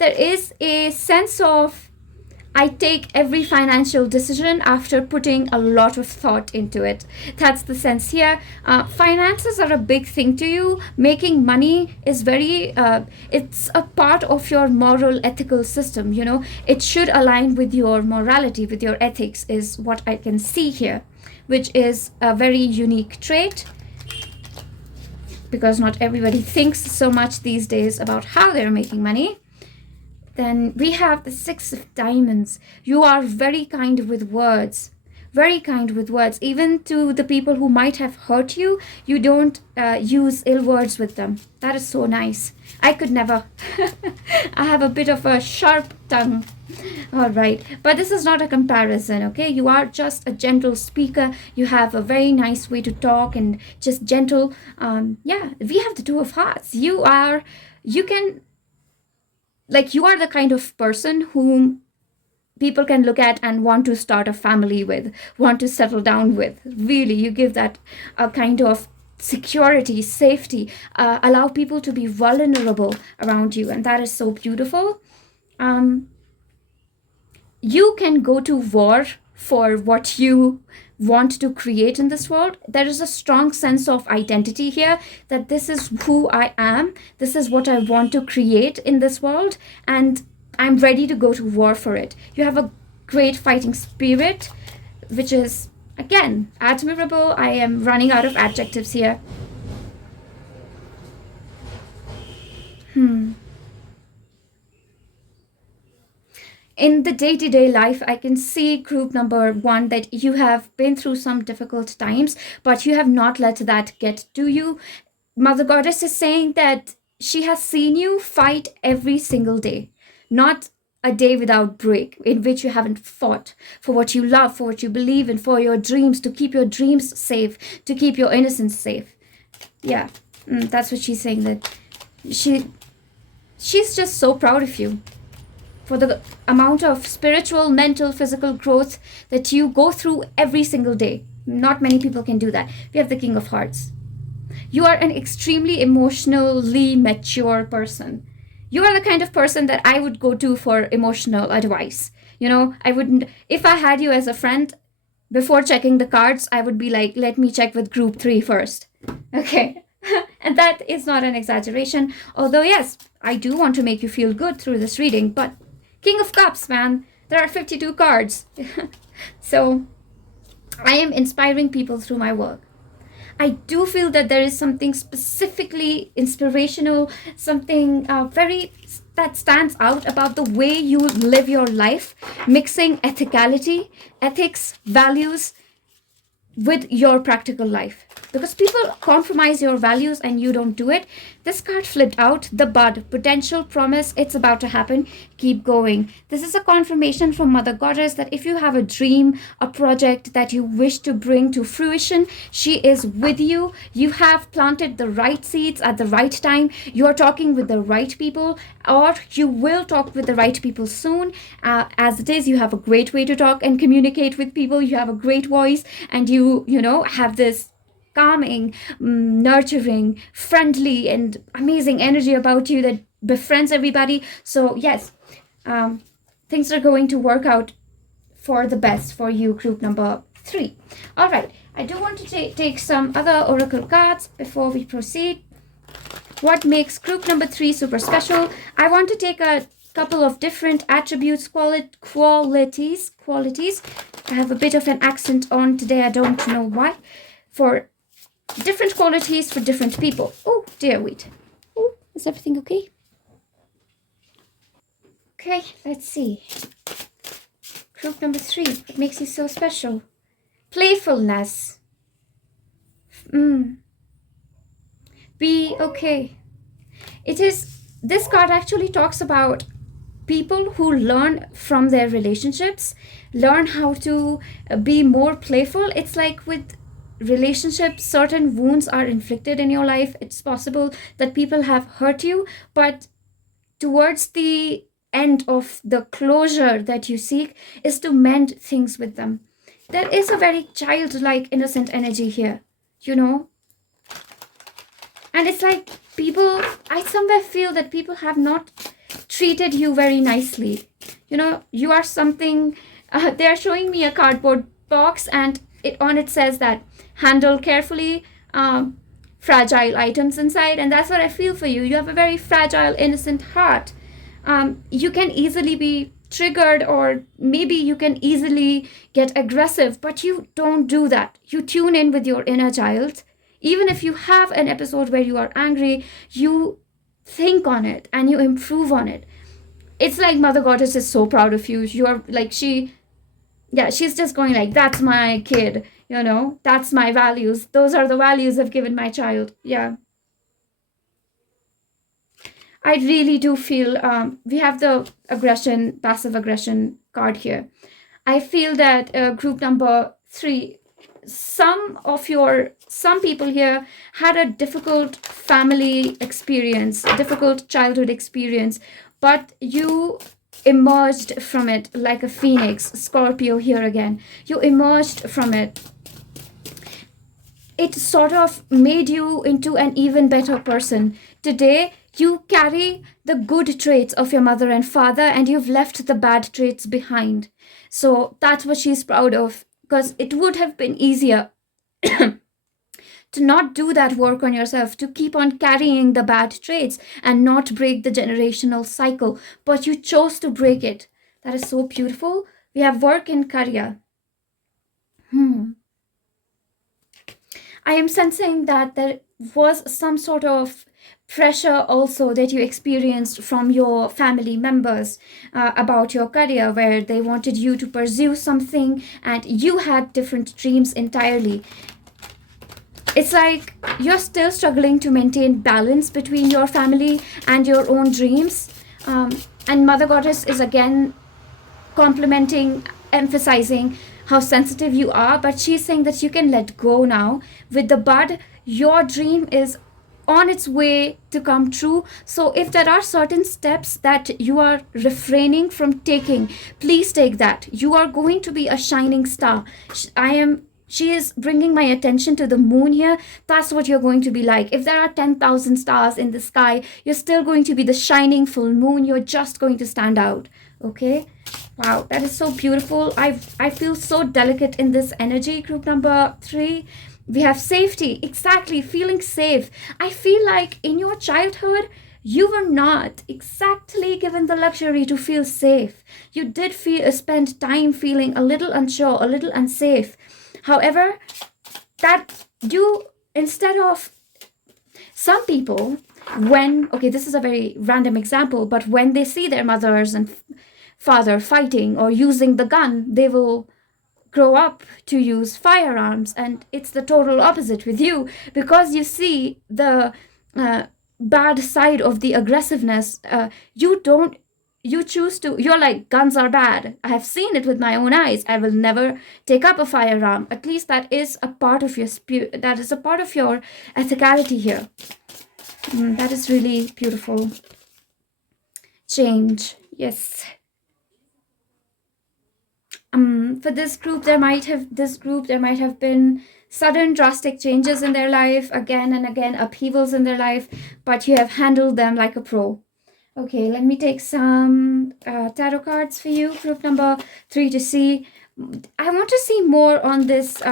is a sense of, I take every financial decision after putting a lot of thought into it. That's the sense here. Finances are a big thing to you. Making money is very, it's a part of your moral, ethical system, you know. It should align with your morality, with your ethics, is what I can see here, which is a very unique trait, because not everybody thinks so much these days about how they're making money. Then we have the 6 of diamonds. You are very kind with words. Very kind with words. Even to the people who might have hurt you, you don't use ill words with them. That is so nice. I could never. I have a bit of a sharp tongue. All right. But this is not a comparison, okay? You are just a gentle speaker. You have a very nice way to talk and just gentle. Yeah, we have the 2 of hearts. You are the kind of person whom people can look at and want to start a family with, want to settle down with. Really, you give that a kind of security, safety, allow people to be vulnerable around you, and that is so beautiful. You can go to war for what you want to create in this world. There is a strong sense of identity here, that this is who I am, this is what I want to create in this world, and I'm ready to go to war for it. You have a great fighting spirit, which is, again, admirable. I am running out of adjectives here. In the day-to-day life, I can see, group number 1, that you have been through some difficult times, but you have not let that get to you. Mother Goddess is saying that she has seen you fight every single day, not a day without break in which you haven't fought for what you love, for what you believe in, for your dreams, to keep your dreams safe, to keep your innocence safe. Yeah, that's what she's saying, that she's just so proud of you for the amount of spiritual, mental, physical growth that you go through every single day. Not many people can do that. We have the King of Hearts. You are an extremely emotionally mature person. You are the kind of person that I would go to for emotional advice. You know, I wouldn't, if I had you as a friend, before checking the cards, I would be like, let me check with group 3 first. Okay. And that is not an exaggeration. Although, yes, I do want to make you feel good through this reading, but King of Cups, man. There are 52 cards. So I am inspiring people through my work. I do feel that there is something specifically inspirational, something that stands out about the way you live your life, mixing ethicality, ethics, values with your practical life. because people compromise your values and you don't do it. This card flipped out, the bud, potential, promise, it's about to happen, keep going. This is a confirmation from Mother Goddess that if you have a dream, a project that you wish to bring to fruition, she is with you. You have planted the right seeds at the right time. You are talking with the right people, or you will talk with the right people soon. As it is, you have a great way to talk and communicate with people. You have a great voice, and you have this calming, nurturing, friendly, and amazing energy about you that befriends everybody. So yes, things are going to work out for the best for you, group number 3. All right, I do want to take some other oracle cards before we proceed. What makes group number 3 super special? I want to take a couple of different attributes, qualities. I have a bit of an accent on today, I don't know why. For different qualities for different people. Oh dear, wait. Oh, is everything okay? Okay, let's see. Group number 3, what makes you so special? Playfulness. Be okay. This card actually talks about people who learn from their relationships, learn how to be more playful. It's like with relationships, certain wounds are inflicted in your life. It's possible that people have hurt you, but towards the end of the closure that you seek is to mend things with them. There is a very childlike, innocent energy here, and it's like I somewhere feel that people have not treated you very nicely. You are something, they are showing me a cardboard box, and it says that handle carefully fragile items inside, and that's what I feel for you. You have a very fragile, innocent heart. You can easily be triggered, or maybe you can easily get aggressive, but you don't do that. You tune in with your inner child. Even if you have an episode where you are angry, you think on it and you improve on it. It's like Mother Goddess is so proud of you. You are like, she's just going like, that's my kid, that's my values. Those are the values I've given my child. Yeah. I really do feel, we have the aggression, passive aggression card here. I feel that group number 3, some people here had a difficult family experience, difficult childhood experience, but you emerged from it like a phoenix. Scorpio here again. You emerged from it. It sort of made you into an even better person. Today, you carry the good traits of your mother and father, and you've left the bad traits behind. So that's what she's proud of, because it would have been easier to not do that work on yourself, to keep on carrying the bad traits and not break the generational cycle. But you chose to break it. That is so beautiful. We have work in career. I am sensing that there was some sort of pressure also that you experienced from your family members about your career, where they wanted you to pursue something and you had different dreams entirely. It's like you're still struggling to maintain balance between your family and your own dreams. And Mother Goddess is again complimenting, emphasizing how sensitive you are, but she's saying that you can let go now. With the bud, your dream is on its way to come true. So if there are certain steps that you are refraining from taking, please take that. You are going to be a shining star. She is bringing my attention to the moon here. That's what you're going to be like. If there are 10,000 stars in the sky, you're still going to be the shining full moon. You're just going to stand out. Okay? Wow, that is so beautiful. I feel so delicate in this energy. Group number 3. We have safety. Exactly, feeling safe. I feel like in your childhood, you were not exactly given the luxury to feel safe. You did spend time feeling a little unsure, a little unsafe. However, that you, instead of some people, this is a very random example, but when they see their mothers and father fighting or using the gun, they will grow up to use firearms, and it's the total opposite with you, because you see the bad side of the aggressiveness. You choose to, you're like, guns are bad, I have seen it with my own eyes, I will never take up a firearm. At least that is a part of your spirit, that is a part of your ethicality here. That is really beautiful. Change, yes. For this group there might have been sudden drastic changes in their life, again and again upheavals in their life, but you have handled them like a pro. Okay, let me take some tarot cards for you, group number 3, to see. I want to see more on this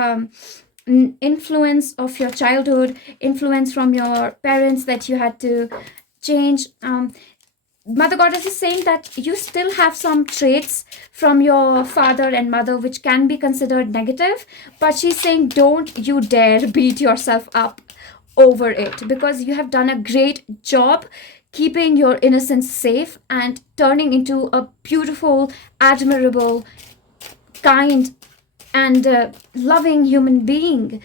influence of your childhood, influence from your parents that you had to change. Mother Goddess is saying that you still have some traits from your father and mother which can be considered negative, but she's saying don't you dare beat yourself up over it, because you have done a great job keeping your innocence safe and turning into a beautiful, admirable, kind, and loving human being.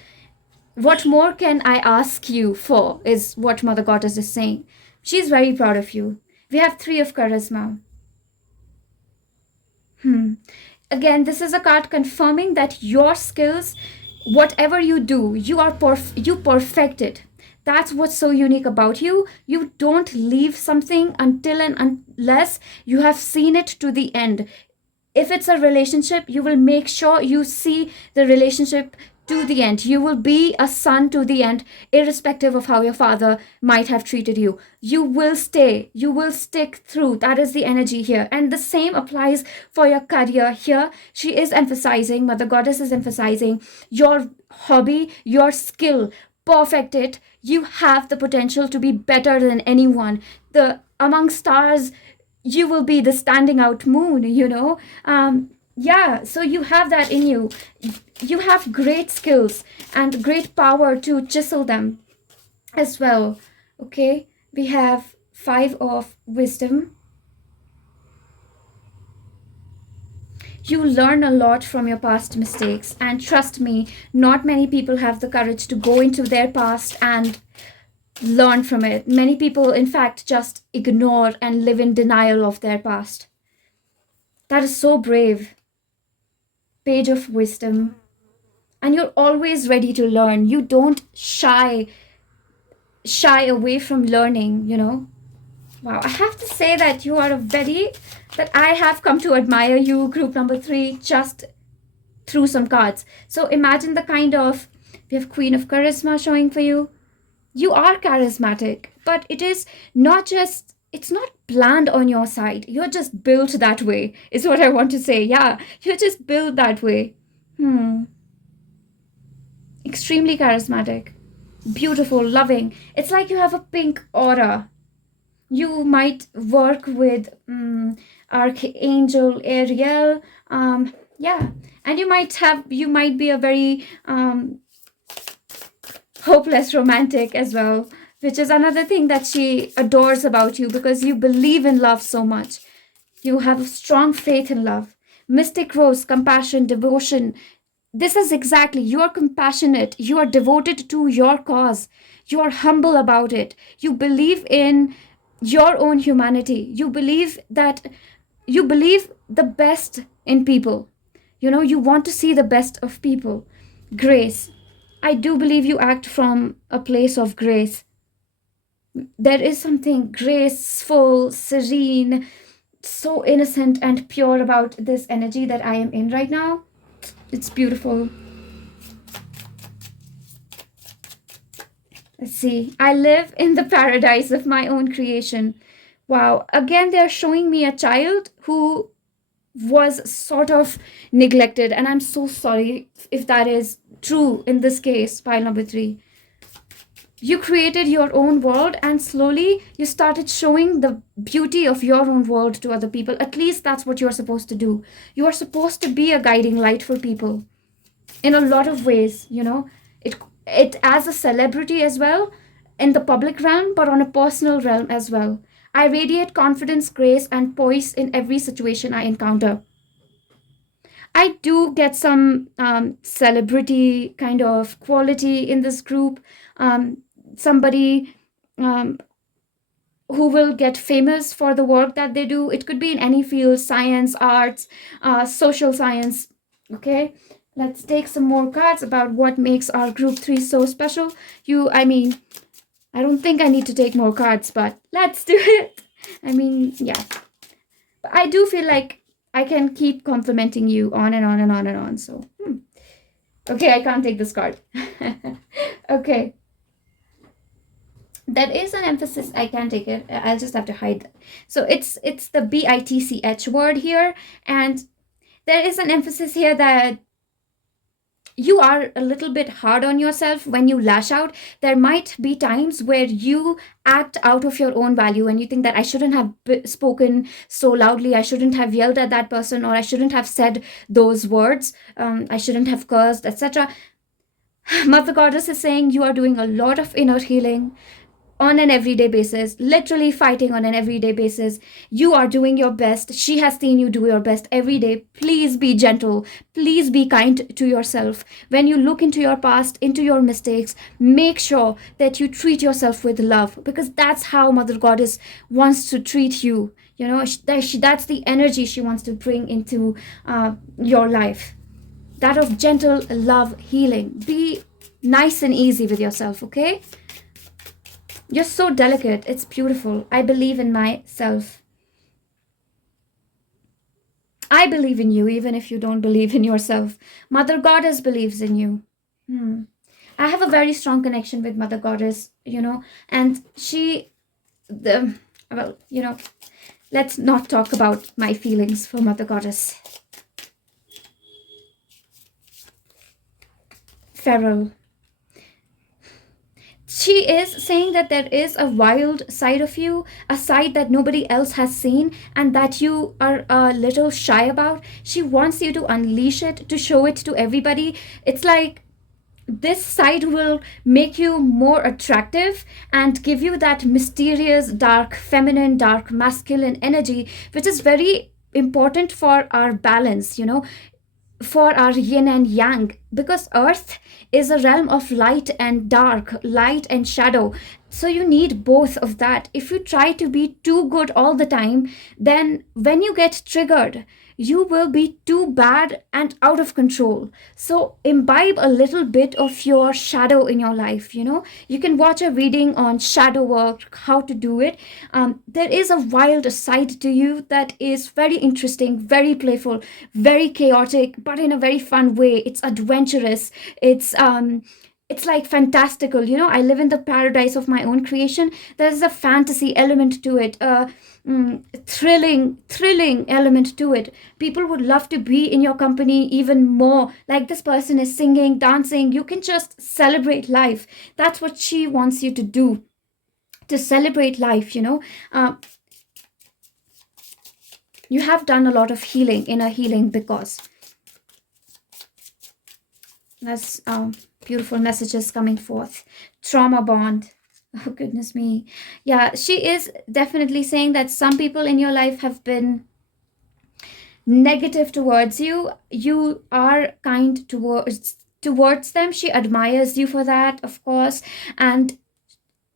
What more can I ask you for, is what Mother Goddess is saying. She's very proud of you. We have 3 of charisma. Again, this is a card confirming that your skills, whatever you do, you perfect it. That's what's so unique about you. You don't leave something until and unless you have seen it to the end. If it's a relationship, you will make sure you see the relationship to the end. You will be a son to the end, irrespective of how your father might have treated you. You will stay, you will stick through. That is the energy here. And the same applies for your career here. She is emphasizing, Mother Goddess is emphasizing your hobby, your skill. Perfect it. You have the potential to be better than anyone. Among stars, you will be the standing out moon, so you have that in you. You have great skills and great power to chisel them as well. Okay, we have 5 of wisdom. You learn a lot from your past mistakes, and trust me, not many people have the courage to go into their past and learn from it. Many people, in fact, just ignore and live in denial of their past. That is so brave. Page of wisdom. And you're always ready to learn. You don't shy away from learning. Wow, I have to say that you are that I have come to admire you, group number 3, just through some cards. So imagine we have Queen of Charisma showing for you. You are charismatic, but it's not planned on your side. You're just built that way, is what I want to say. Yeah, you're just built that way. Extremely charismatic, beautiful, loving. It's like you have a pink aura. You might work with Archangel Ariel. And you might be a very hopeless romantic as well, which is another thing that she adores about you, because you believe in love so much. You have a strong faith in love. Mystic Rose, compassion, devotion. This is exactly, you are compassionate. You are devoted to your cause. You are humble about it. You believe in your own humanity. You believe the best in people. You want to see the best of people. Grace. I do believe you act from a place of grace. There is something graceful, serene, so innocent and pure about this energy that I am in right now. It's beautiful. Let's see. I live in the paradise of my own creation. Wow. Again, they're showing me a child who was sort of neglected, and I'm so sorry if that is true in this case, pile number 3. You created your own world, and slowly you started showing the beauty of your own world to other people. At least that's what you're supposed to do. You are supposed to be a guiding light for people in a lot of ways. It as a celebrity as well, in the public realm, but on a personal realm as well. I radiate confidence, grace, and poise in every situation I encounter. I do get some celebrity kind of quality in this group. Somebody um, who will get famous for the work that they do. It could be in any field: science, arts, social science. Okay, let's take some more cards about what makes our group 3 so special. I mean, I don't think I need to take more cards, but let's do it. I mean, yeah. But I do feel like I can keep complimenting you on and on and on and on. So, okay, I can't take this card. Okay. That is an emphasis. I can take it. I'll just have to hide that. So it's the bitch word here, and there is an emphasis here that you are a little bit hard on yourself when you lash out. There might be times where you act out of your own value and you think that I shouldn't have spoken so loudly, I shouldn't have yelled at that person, or I shouldn't have said those words, I shouldn't have cursed, etc. Mother Goddess is saying you are doing a lot of inner healing on an everyday basis, literally fighting on an everyday basis. You are doing your best. She has seen you do your best every day. Please be gentle. Please be kind to yourself. When you look into your past, into your mistakes, make sure that you treat yourself with love, because that's how Mother Goddess wants to treat you. You know, that's the energy she wants to bring into your life. That of gentle love, healing. Be nice and easy with yourself, okay? You're so delicate. It's beautiful. I believe in myself. I believe in you, even if you don't believe in yourself. Mother Goddess believes in you. I have a very strong connection with Mother Goddess, and let's not talk about my feelings for Mother Goddess. Feral. She is saying that there is a wild side of you, a side that nobody else has seen and that you are a little shy about. She wants you to unleash it, to show it to everybody. It's like this side will make you more attractive and give you that mysterious, dark feminine, dark masculine energy, which is very important for our balance, for our yin and yang, because earth is a realm of light and dark, light and shadow. So you need both of that. If you try to be too good all the time, then when you get triggered, you will be too bad and out of control. So imbibe a little bit of your shadow in your life. You can watch a reading on shadow work, how to do it. There is a wild side to you that is very interesting, very playful, very chaotic, but in a very fun way. It's adventurous. It's like fantastical. I live in the paradise of my own creation. There's a fantasy element to it, thrilling element to it. People would love to be in your company even more. Like, this person is singing, dancing. You can just celebrate life. That's what she wants you to do, to celebrate life. You have done a lot of healing, inner healing, because that's beautiful messages coming forth. Trauma bond. Oh, goodness me. Yeah, she is definitely saying that some people in your life have been negative towards you. You are kind towards them. She admires you for that, of course, and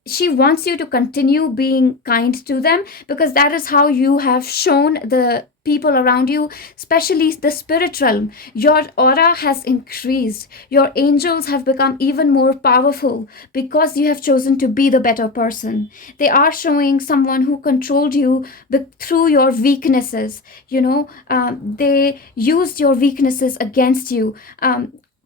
she wants you to continue being kind to them, because that is how you have shown the people around you, especially the spirit realm. Your aura has increased. Your angels have become even more powerful because you have chosen to be the better person. They are showing someone who controlled you through your weaknesses. They used your weaknesses against you.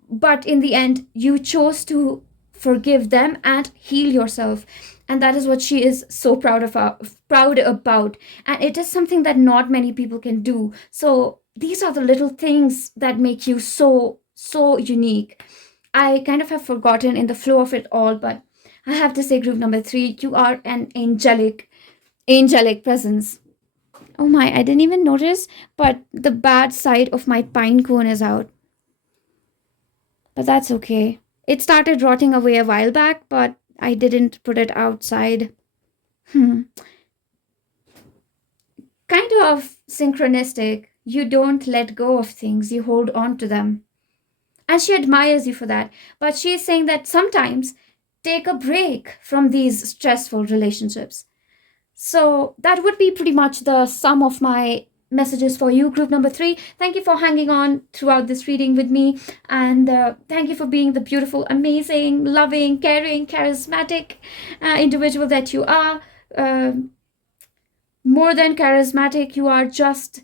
But in the end, you chose to forgive them and heal yourself, and that is what she is so proud about, and it is something that not many people can do. So these are the little things that make you so unique. I kind of have forgotten in the flow of it all, but I have to say, group number 3, you are an angelic presence. Oh my, I didn't even notice, but the bad side of my pine cone is out, but that's okay. It started rotting away a while back, but I didn't put it outside. Kind of synchronistic. you don't let go of things, you hold on to them. And she admires you for that. But she's saying that sometimes take a break from these stressful relationships. So that would be pretty much the sum of my messages for you, group number 3. Thank you for hanging on throughout this reading with me, and thank you for being the beautiful, amazing, loving, caring, charismatic individual that you are. More than charismatic, you are just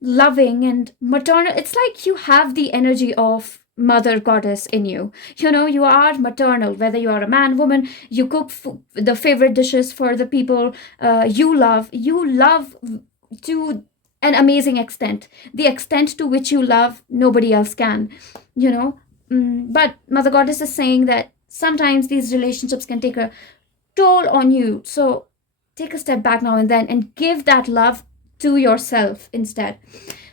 loving and maternal. It's like you have the energy of mother goddess in you. You are maternal, whether you are a man, woman. You cook the favorite dishes for the people you love. You love to an amazing extent, the extent to which you love nobody else can. But mother goddess is saying that sometimes these relationships can take a toll on you. So take a step back now and then and give that love to yourself instead.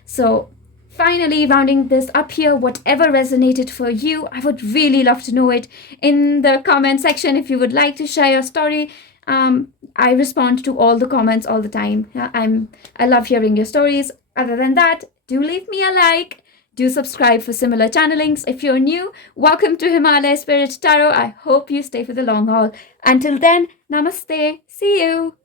So finally, rounding this up here, whatever resonated for you, I would really love to know it in the comment section. If you would like to share your story, I respond to all the comments all the time. I love hearing your stories. Other than that, do leave me a like. Do subscribe for similar channelings. If you're new, welcome to Himalaya Spirit Tarot. I hope you stay for the long haul. Until then, namaste. See you.